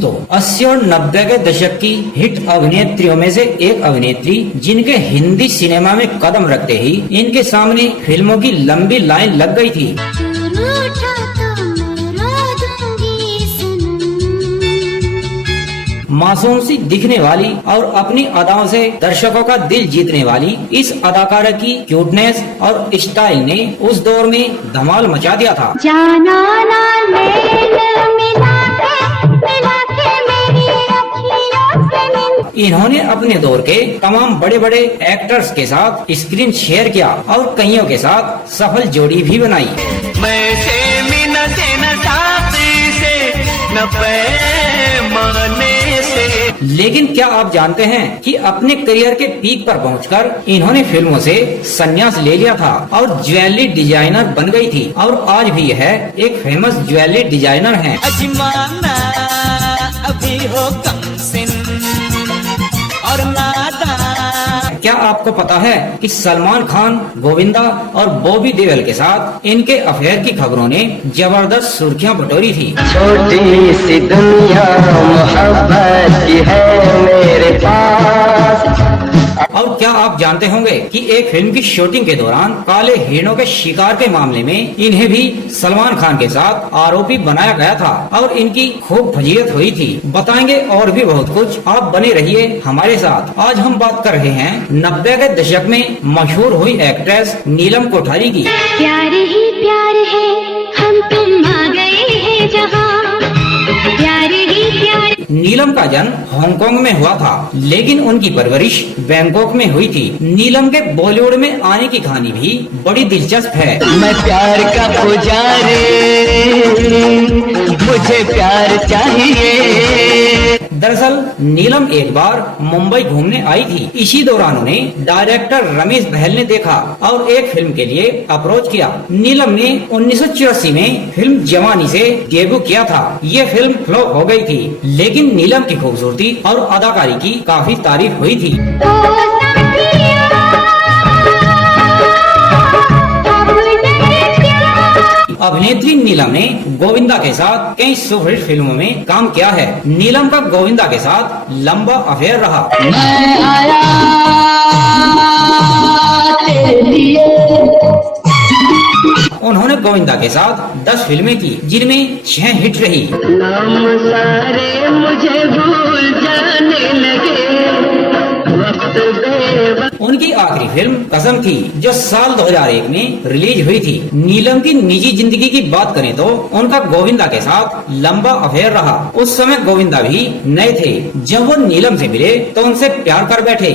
दोस्तों, 80 और 90 के दशक की हिट अभिनेत्रियों में से एक अभिनेत्री जिनके हिंदी सिनेमा में कदम रखते ही इनके सामने फिल्मों की लंबी लाइन लग गई थी। मासूम सी दिखने वाली और अपनी अदाओं से दर्शकों का दिल जीतने वाली इस अदाकारा की क्यूटनेस और स्टाइल ने उस दौर में धमाल मचा दिया था। जाना ना मिला के मेरी अखियों से इन्होंने अपने दौर के तमाम बड़े बड़े एक्टर्स के साथ स्क्रीन शेयर किया और कईयों के साथ सफल जोड़ी भी बनाई। लेकिन क्या आप जानते हैं कि अपने करियर के पीक पर पहुंचकर इन्होंने फिल्मों से संन्यास ले लिया था और ज्वेलरी डिजाइनर बन गई थी और आज भी यह एक फेमस ज्वेलरी डिजाइनर हैं। अजमाना अभी हो कम सिन और नादा। क्या आपको पता है कि सलमान खान, गोविंदा और बॉबी देओल के साथ इनके अफेयर की खबरों ने जबरदस्त सुर्खियां बटोरी थी। छोटी सी दुनिया मोहब्बत की है मेरे पास। और क्या आप जानते होंगे कि एक फिल्म की शूटिंग के दौरान काले हिरणों के शिकार के मामले में इन्हें भी सलमान खान के साथ आरोपी बनाया गया था और इनकी खूब फजीयत हुई थी। बताएंगे और भी बहुत कुछ, आप बने रहिए हमारे साथ। आज हम बात कर रहे हैं 90 के दशक में मशहूर हुई एक्ट्रेस नीलम कोठारी की। प्यार ही प्यार है, हम तुम आ गए हैं जहाँ, प्यार ही प्यार। नीलम का जन्म हांगकांग में हुआ था, लेकिन उनकी परवरिश बैंकॉक में हुई थी। नीलम के बॉलीवुड में आने की कहानी भी बड़ी दिलचस्प है। मैं प्यार का पुजारी, मुझे प्यार चाहिए। दरअसल नीलम एक बार मुंबई घूमने आई थी। इसी दौरान उन्हें डायरेक्टर रमेश बहल ने देखा और एक फिल्म के लिए अप्रोच किया। नीलम ने 1984 में फिल्म जवानी से डेब्यू किया था। ये फिल्म फ्लॉप हो गई थी, लेकिन नीलम की खूबसूरती और अदाकारी की काफी तारीफ हुई थी। अभिनेत्री नीलम ने गोविंदा के साथ कई सुपरहिट फिल्मों में काम किया है। नीलम का गोविंदा के साथ लंबा अफेयर रहा। मैं आया तेरे लिए। उन्होंने गोविंदा के साथ 10 फिल्में की, जिनमें 6 हिट रही। नाम सारे मुझे भूल जाने लगे, वक्त बेवक्त। उनकी आखिरी फिल्म कसम थी, जो साल 2001 में रिलीज हुई थी। नीलम की निजी जिंदगी की बात करें तो उनका गोविंदा के साथ लंबा अफेयर रहा। उस समय गोविंदा भी नए थे। जब वो नीलम से मिले तो उनसे प्यार कर बैठे।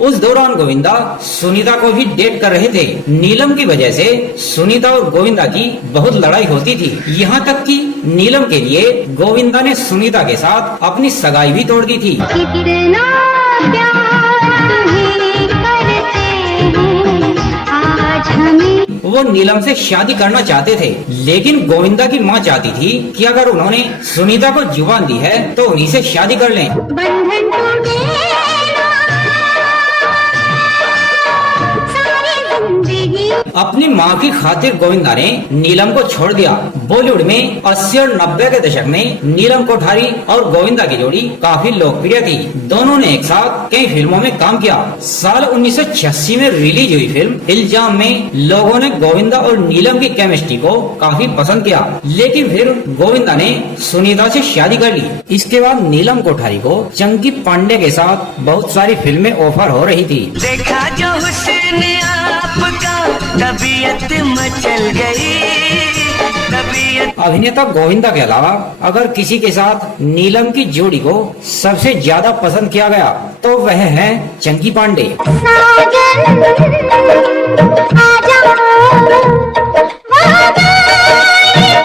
उस दौरान गोविंदा सुनीता को भी डेट कर रहे थे। नीलम की वजह से सुनीता और गोविंदा की बहुत लड़ाई होती थी, यहाँ तक कि नीलम के लिए गोविंदा ने सुनीता के साथ अपनी सगाई भी तोड़ दी थी। वो नीलम से शादी करना चाहते थे, लेकिन गोविंदा की माँ चाहती थी कि अगर उन्होंने सुनीता को जुबान दी है तो उन्हीं से शादी कर लें। अपनी माँ की खातिर गोविंदा ने नीलम को छोड़ दिया। बॉलीवुड में 80 और 90 के दशक में नीलम कोठारी और गोविंदा की जोड़ी काफी लोकप्रिय थी। दोनों ने एक साथ कई फिल्मों में काम किया। साल 1986 में रिलीज हुई फिल्म इल्जाम में लोगों ने गोविंदा और नीलम की केमिस्ट्री को काफी पसंद किया, लेकिन फिर गोविंदा ने सुनीता से शादी कर ली। इसके बाद नीलम कोठारी को चंकी पांडे के साथ बहुत सारी फिल्में ऑफर हो रही थी। देखा जो हुस्न आपका तबीयत मचल गई। अभिनेता गोविंदा के अलावा अगर किसी के साथ नीलम की जोड़ी को सबसे ज्यादा पसंद किया गया तो वह है चंकी पांडे।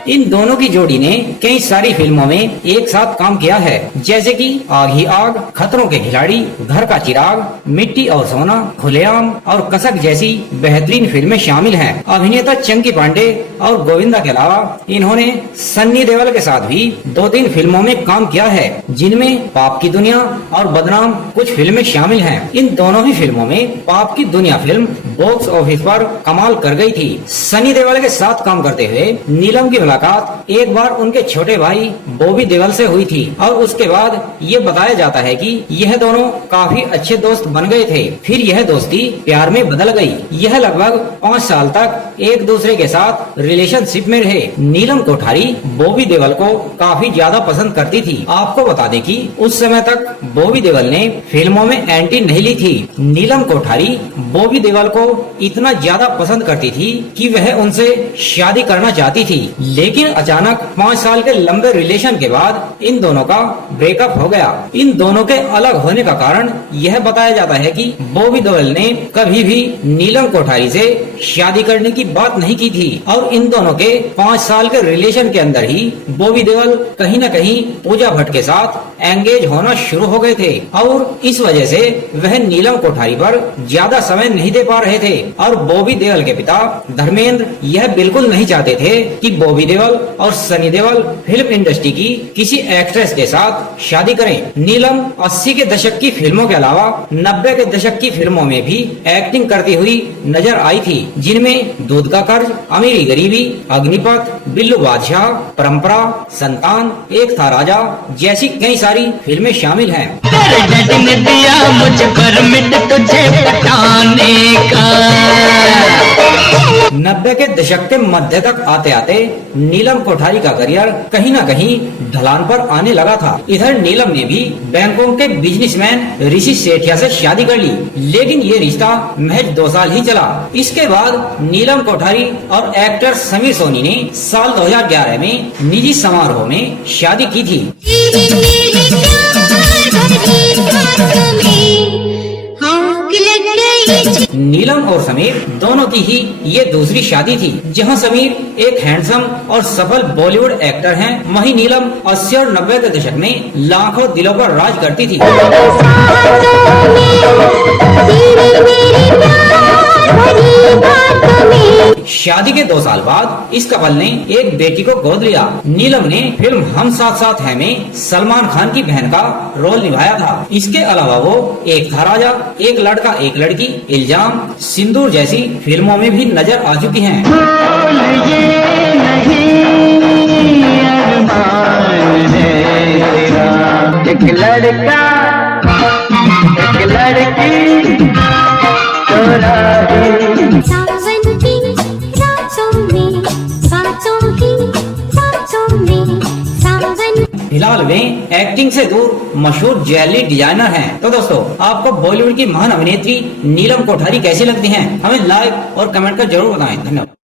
इन दोनों की जोड़ी ने कई सारी फिल्मों में एक साथ काम किया है, जैसे कि आग ही आग, खतरों के खिलाड़ी, घर का चिराग, मिट्टी और सोना, खुलेआम और कसक जैसी बेहतरीन फिल्में शामिल हैं। अभिनेता चंकी पांडे और गोविंदा के अलावा इन्होंने सन्नी देओल के साथ भी 2-3 फिल्मों में काम किया है, जिनमें पाप की दुनिया और बदनाम कुछ फिल्में शामिल हैं। इन दोनों ही फिल्मों में पाप की दुनिया फिल्म बॉक्स ऑफिस पर कमाल कर गई थी। सनी देओल के साथ काम करते हुए नीलम की मुलाकात एक बार उनके छोटे भाई बॉबी देओल से हुई थी और उसके बाद ये बताया जाता है कि यह दोनों काफी अच्छे दोस्त बन गए थे। फिर यह दोस्ती प्यार में बदल गई। यह लगभग 5 साल तक एक दूसरे के साथ रिलेशनशिप में रहे। नीलम कोठारी बॉबी देओल को काफी ज्यादा पसंद करती थी। आपको बता दें कि उस समय तक बॉबी देओल ने फिल्मों में एंट्री नहीं ली थी। नीलम कोठारी बॉबी देओल को इतना ज्यादा पसंद करती थी कि वह उनसे शादी करना चाहती थी, लेकिन अचानक 5 साल के लंबे रिलेशन के बाद इन दोनों का ब्रेकअप हो गया। इन दोनों के अलग होने का कारण यह बताया जाता है कि बॉबी देओल ने कभी भी नीलम कोठारी से शादी करने की बात नहीं की थी और इन दोनों के 5 साल के रिलेशन के अंदर ही बॉबी देओल कहीं न कहीं पूजा भट्ट के साथ एंगेज होना शुरू हो गए थे और इस वजह से वह नीलम कोठारी पर ज्यादा समय नहीं दे पा रहे थे। और बॉबी देओल के पिता धर्मेंद्र यह बिल्कुल नहीं चाहते थे कि बॉबी देओल और सनी देओल फिल्म इंडस्ट्री की किसी एक्ट्रेस के साथ शादी करें। नीलम 80 के दशक की फिल्मों के अलावा 90 के दशक की फिल्मों में भी एक्टिंग करती हुई नजर आई थी, जिनमें दूध का कर्ज, अमीरी गरीबी, अग्निपथ, बिल्लू बादशाह, परंपरा, संतान, एक था राजा जैसी कई सारी फिल्में शामिल हैं। तेरे डैडी ने दिया मुझे परमिट तुझे पटाने का। 90 के दशक के मध्य तक आते आते नीलम कोठारी का करियर कहीं न कहीं ढलान पर आने लगा था। इधर नीलम ने भी बैंकॉक के बिजनेसमैन ऋषि सेठिया से शादी कर ली, लेकिन ये रिश्ता महज 2 साल ही चला। इसके बाद नीलम कोठारी और एक्टर समीर सोनी ने साल 2011 में निजी समारोह में शादी की थी। नीलम और समीर दोनों की ही ये दूसरी शादी थी, जहां समीर एक हैंडसम और सफल बॉलीवुड एक्टर हैं, वहीं नीलम 80 और 90 के दशक में लाखों दिलों पर राज करती थी। शादी के 2 साल बाद इस कपल ने एक बेटी को गोद लिया। नीलम ने फिल्म हम साथ साथ हैं में सलमान खान की बहन का रोल निभाया था। इसके अलावा वो एक था राजा, एक लड़का एक लड़की, इल्जाम, सिंदूर जैसी फिल्मों में भी नजर आ चुकी हैं। एक लड़का एक लड़की सावन की रातों में बातों की बातों में सावन। फिलहाल वे एक्टिंग से दूर मशहूर ज्वेलरी डिजाइनर हैं। तो दोस्तों, आपको बॉलीवुड की महान अभिनेत्री नीलम कोठारी कैसी लगती हैं? हमें लाइक और कमेंट कर जरूर बताएं। धन्यवाद।